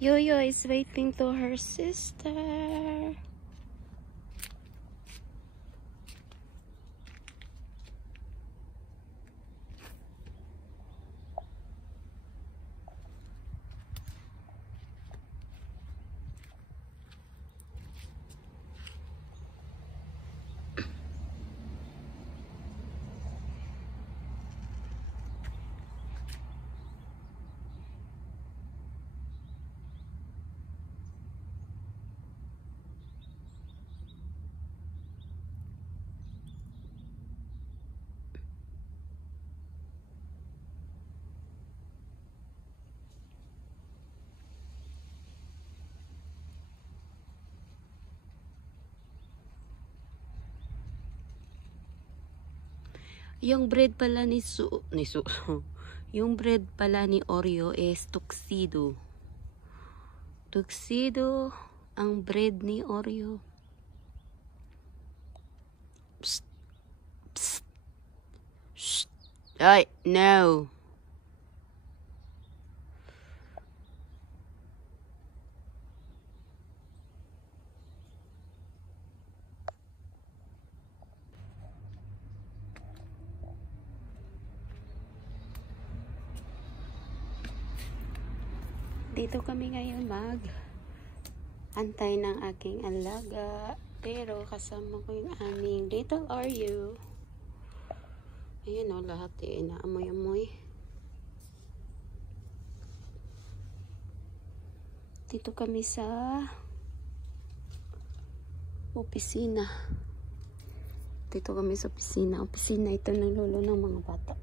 Yoyo is waiting to her sister. Yung bread pala ni yung bread pala ni Oreo is tuxedo. Tuxedo ang bread ni Oreo. Psst. Psst. Shh. Ay, no. Dito kami ngayon antay ng aking alaga, pero kasama ko yung aming little Oreo. Ayan o, lahat naamoy-amoy. Dito kami sa opisina. Opisina ito ng lolo ng mga bata.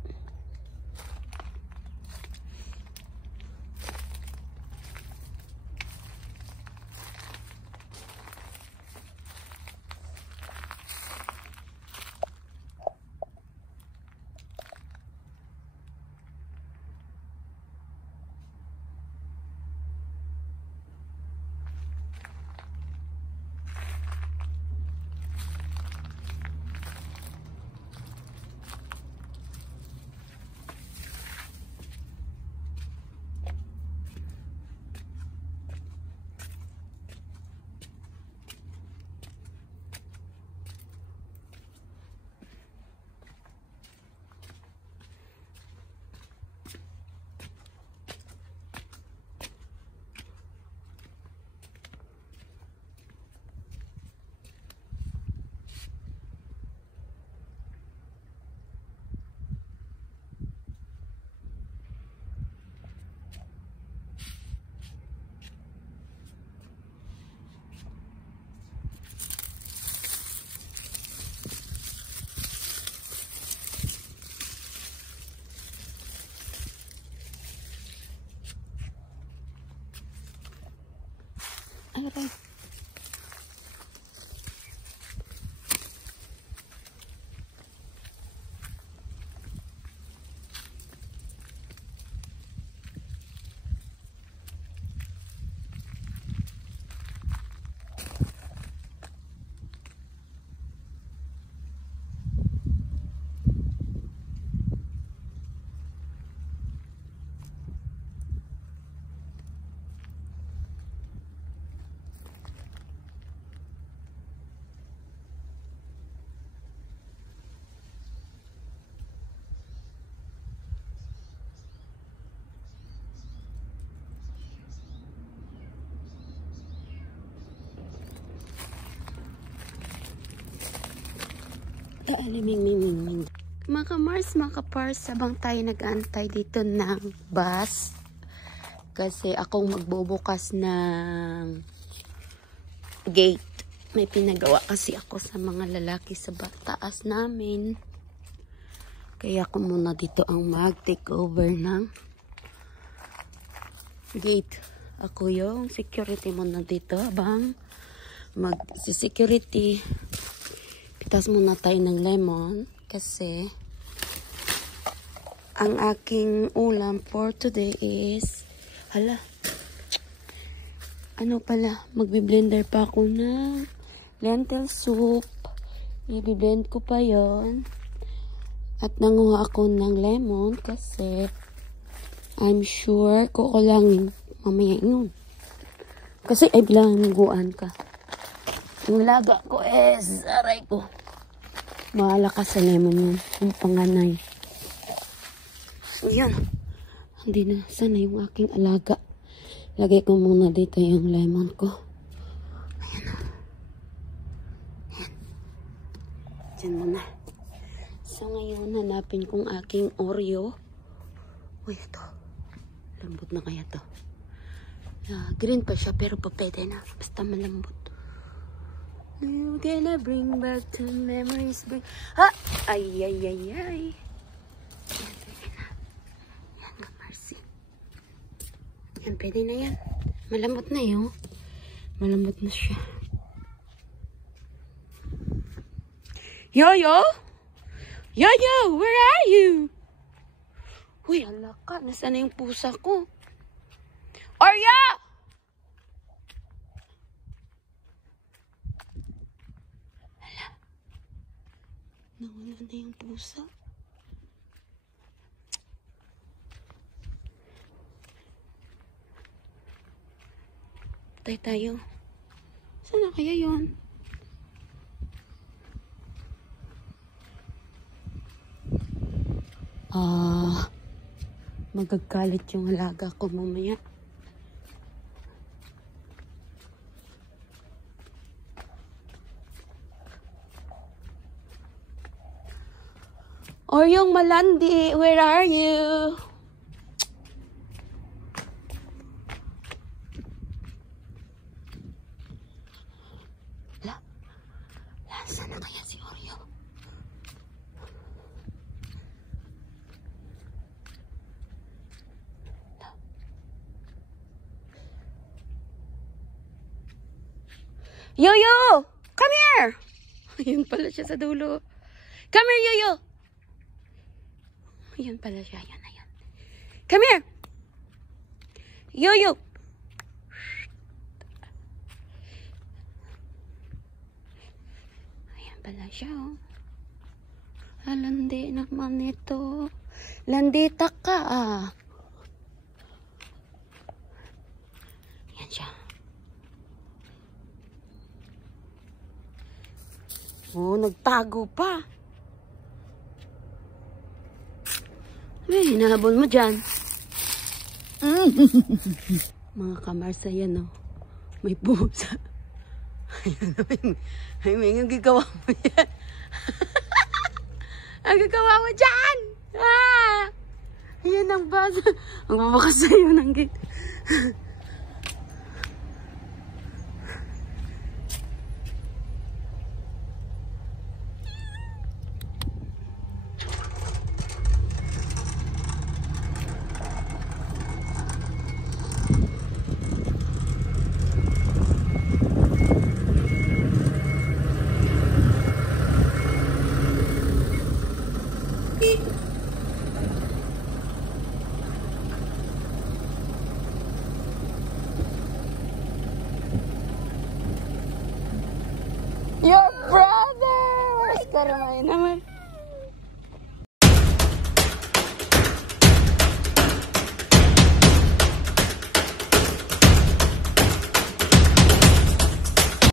Aray. Aliming. Mga Mars, mga Pars, sabang tayo nag-aantay dito ng bus. Kasi akong magbubukas ng gate. May pinagawa kasi ako sa mga lalaki sa taas namin. Kaya ako muna dito ang mag-take over ng gate. Ako yung security muna dito habang mag-security. Pitas muna tayo ng lemon kasi ang aking ulam for today is magbi-blender pa ako ng lentil soup. I-blend ko pa yon. At nanguha ako ng lemon kasi I'm sure kukulangin mamaya yun. Kasi ay bilangguan ka. Yung laga ko aray ko. Malakas sa lemon yun. Yung panganay. Ayan. Hindi na. Sana yung aking alaga. Lagay ko muna dito yung lemon ko. Ayan. Ayan. Diyan muna. So ngayon, hanapin kong aking Oreo. Uy, ito. Lambot na kaya to. Green pa siya, pero pwede na. Basta malambot. You're gonna bring back the memories. Ha! Ay. Yan, pwede na. Yan, Marcy. Yan, pwede na yan. Malambot na yun. Malambot na siya. Yoyo! Yoyo! Where are you? Uy, ala ka. Nasaan na yung pusa ko? Oreo! Hala. Nawala na yung pusa. Patay tayo. Saan na kaya yun? Magagalit yung alaga ko mamaya. Oryong malandi, where are you? Saan na kaya si Oreo? Yoyo! Come here! Ayun pala siya sa dulo. Come here, Yoyo! Ayun pala siya. Ayan. Come here! Yoyo! Ayan pala siya, oh. Landi naman ito. Landita ka, ah. Ayan siya. Oh, nagtago pa. Hinahabol mo dyan. Mga kamarsa yan, oh. May pusa. Ay, may gagawa mo yan. Ang gagawa mo dyan. Ayan ang basa. Ang babakas sa'yo ng gate. Your brother! Where's Karamay naman?